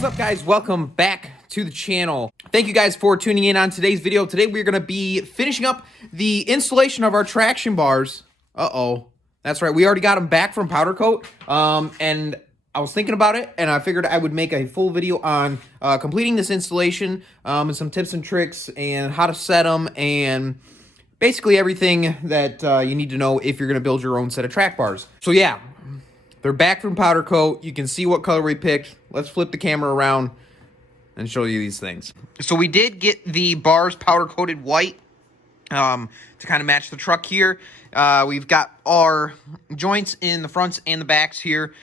What's up, guys? Welcome back to the channel. Thank you guys for tuning in on today's video. Today we're going to be finishing up the installation of our traction bars. That's right, we already got them back from Powdercoat, and I was thinking about it, and I figured I would make a full video on completing this installation, and some tips and tricks, and how to set them, and basically everything that you need to know if you're going to build your own set of track bars. So yeah, they're back from Powdercoat. You can see what color we picked. Let's flip the camera around and show you these things. So we did get the bars powder-coated white to kind of match the truck here. We've got our joints in the fronts and the backs here.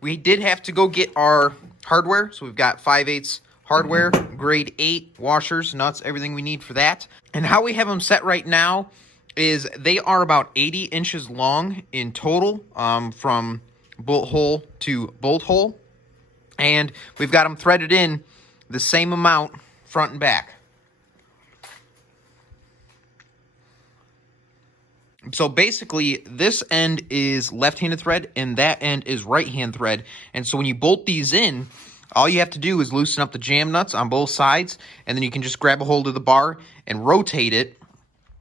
We did have to go get our hardware. So we've got 5/8 hardware, grade 8 washers, nuts, everything we need for that. And how we have them set right now is they are about 80 inches long in total, from bolt hole to bolt hole. And we've got them threaded in the same amount front and back. So basically, this end is left-handed thread and that end is right-hand thread. And so when you bolt these in, all you have to do is loosen up the jam nuts on both sides, and then you can just grab a hold of the bar and rotate it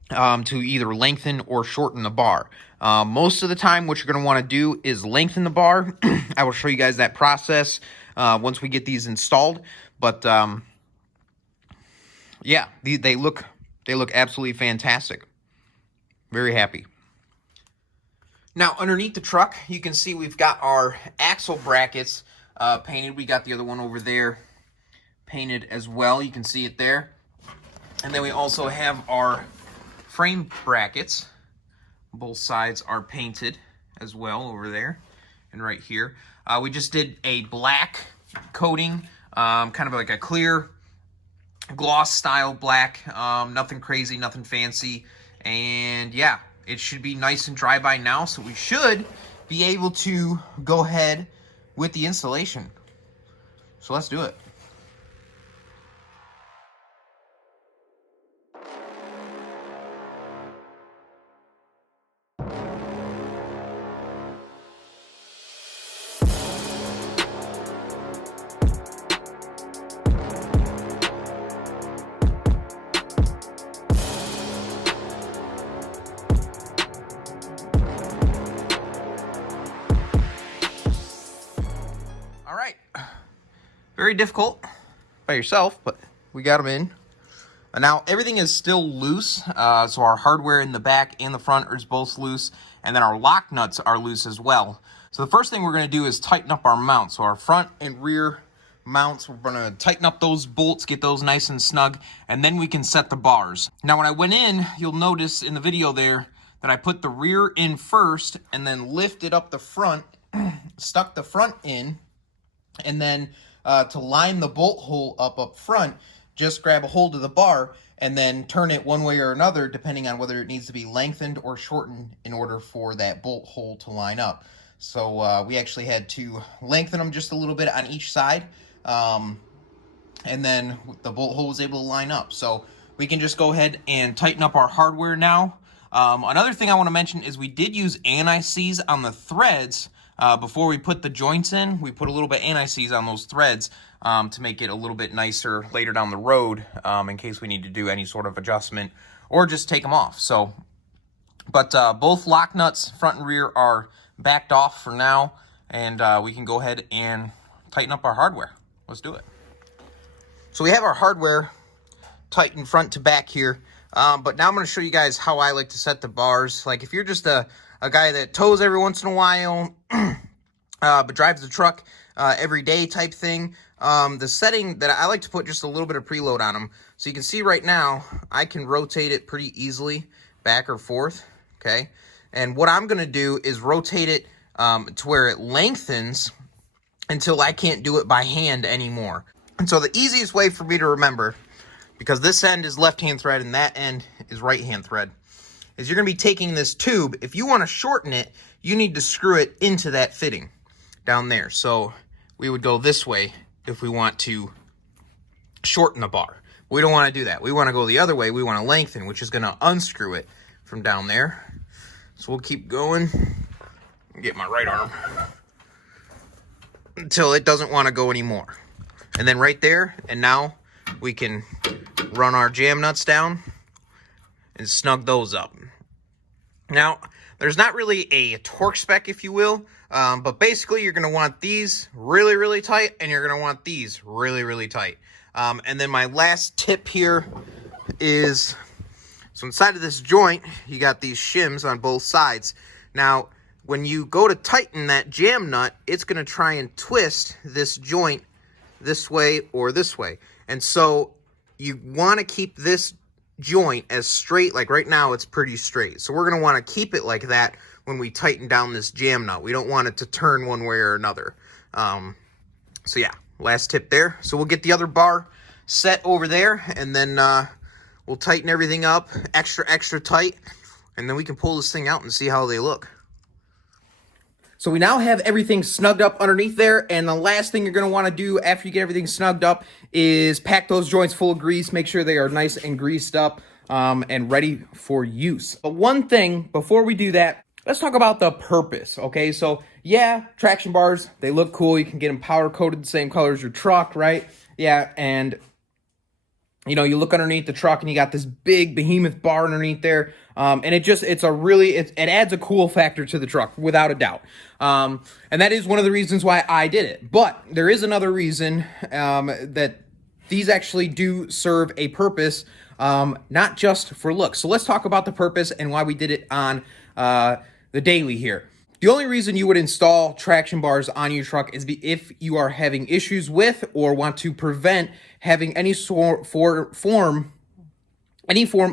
to either lengthen or shorten the bar. Most of the time, what you're going to want to do is lengthen the bar. I will show you guys that process once we get these installed. But yeah, they look absolutely fantastic. Very happy. Now, underneath the truck, you can see we've got our axle brackets painted. We got the other one over there painted as well. You can see it there. And then we also have our frame brackets. Both sides are painted as well over there and right here. We just did a black coating, kind of like a clear gloss style black. Nothing crazy, nothing fancy. And yeah, it should be nice and dry by now, so we should be able to go ahead with the installation. So let's do it. All right, very difficult by yourself, but we got them in. Now everything is still loose, so our hardware in the back and the front is both loose, and then our lock nuts are loose as well. So the first thing we're going to do is tighten up our mounts. So our front and rear mounts, we're going to tighten up those bolts, get those nice and snug, and then we can set the bars. Now when I went in, you'll notice in the video there that I put the rear in first and then lifted up the front, stuck the front in, and then to line the bolt hole up front, just grab a hold of the bar and then turn it one way or another, depending on whether it needs to be lengthened or shortened in order for that bolt hole to line up. So we actually had to lengthen them just a little bit on each side, and then the bolt hole was able to line up. So we can just go ahead and tighten up our hardware now. Another thing I want to mention is we did use anti-seize on the threads. Before we put the joints in, we put a little bit anti-seize on those threads to make it a little bit nicer later down the road, in case we need to do any sort of adjustment or just take them off. So, but both lock nuts, front and rear, are backed off for now, and we can go ahead and tighten up our hardware. Let's do it. So we have our hardware tightened front to back here, but now I'm going to show you guys how I like to set the bars. Like if you're just a guy that tows every once in a while, but drives the truck every day type thing, the setting that I like to put just a little bit of preload on them. So you can see right now, I can rotate it pretty easily back or forth, okay? And what I'm going to do is rotate it to where it lengthens until I can't do it by hand anymore. And so the easiest way for me to remember, because this end is left-hand thread and that end is right-hand thread, is you're going to be taking this tube. If you want to shorten it, you need to screw it into that fitting down there. So we would go this way if we want to shorten the bar. We don't want to do that. We want to go the other way. We want to lengthen, which is going to unscrew it from down there. So we'll keep going. Get my right arm. until it doesn't want to go anymore. And then right there, and now we can run our jam nuts down and snug those up. Now, there's not really a torque spec, if you will, but basically you're going to want these really, really tight, and you're going to want these really, really tight. And then my last tip here is, so inside of this joint, you got these shims on both sides. Now, when you go to tighten that jam nut, it's going to try and twist this joint this way or this way. And so you want to keep this joint as straight. Like right now it's pretty straight, so we're going to want to keep it like that when we tighten down this jam nut. We don't want it to turn one way or another. So yeah, last tip there. So we'll get the other bar set over there, and then we'll tighten everything up extra tight, and then we can pull this thing out and see how they look. So we now have everything snugged up underneath there, and the last thing you're going to want to do after you get everything snugged up is pack those joints full of grease. Make sure they are nice and greased up and ready for use. But one thing, before we do that, let's talk about the purpose, okay? So yeah, traction bars, they look cool. You can get them powder coated the same color as your truck, right? Yeah, and you know, you look underneath the truck and you got this big behemoth bar underneath there. And it adds a cool factor to the truck, without a doubt. And that is one of the reasons why I did it. But there is another reason that these actually do serve a purpose, not just for looks. So let's talk about the purpose and why we did it on the daily here. The only reason you would install traction bars on your truck is if you are having issues with or want to prevent having any form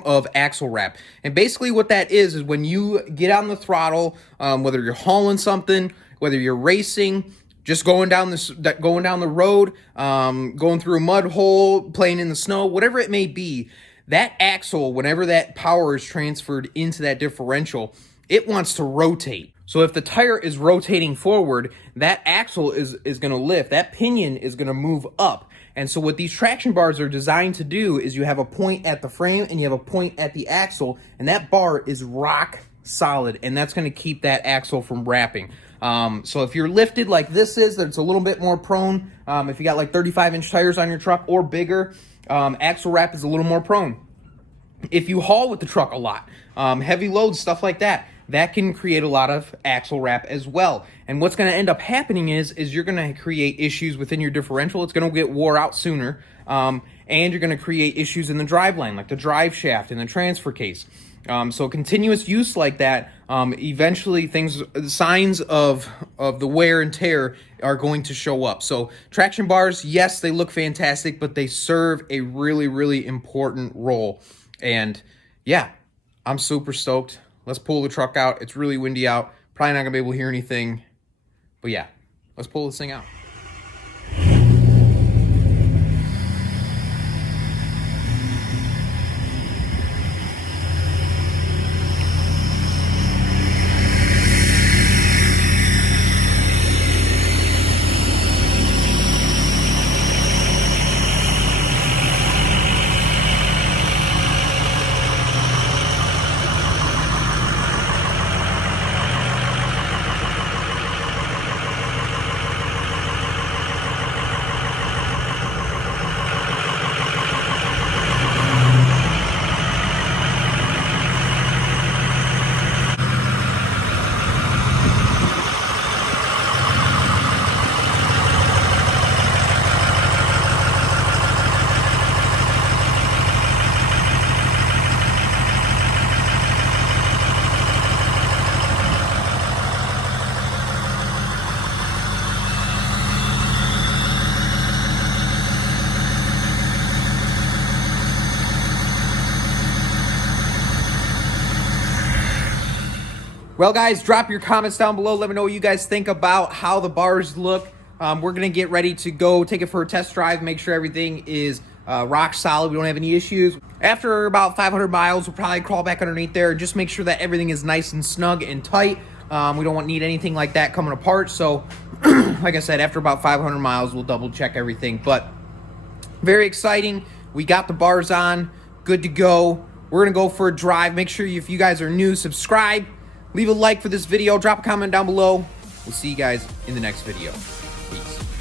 of axle wrap. And basically what that is when you get on the throttle, whether you're hauling something, whether you're racing, just going down the road, going through a mud hole, playing in the snow, whatever it may be, that axle, whenever that power is transferred into that differential, it wants to rotate. So if the tire is rotating forward, that axle is going to lift. That pinion is going to move up. And so what these traction bars are designed to do is you have a point at the frame and you have a point at the axle, and that bar is rock solid, and that's going to keep that axle from wrapping. So if you're lifted like this is, that it's a little bit more prone. If you got like 35-inch tires on your truck or bigger, axle wrap is a little more prone. If you haul with the truck a lot, heavy loads, stuff like that, that can create a lot of axle wrap as well. And what's going to end up happening is you're going to create issues within your differential. It's going to get wore out sooner, and you're going to create issues in the driveline, like the drive shaft and the transfer case. So continuous use like that, eventually signs of the wear and tear are going to show up. So traction bars, yes, they look fantastic, but they serve a really, really important role. And yeah, I'm super stoked. Let's pull the truck out. It's really windy out. Probably not gonna be able to hear anything. But yeah, let's pull this thing out. Well, guys, drop your comments down below. Let me know what you guys think about how the bars look. We're going to get ready to go take it for a test drive, make sure everything is rock solid. We don't have any issues. After about 500 miles, we'll probably crawl back underneath there and just make sure that everything is nice and snug and tight. We don't need anything like that coming apart. So, like I said, after about 500 miles, we'll double check everything. But very exciting. We got the bars on, good to go. We're going to go for a drive. Make sure if you guys are new, subscribe. Leave a like for this video. Drop a comment down below. We'll see you guys in the next video. Peace.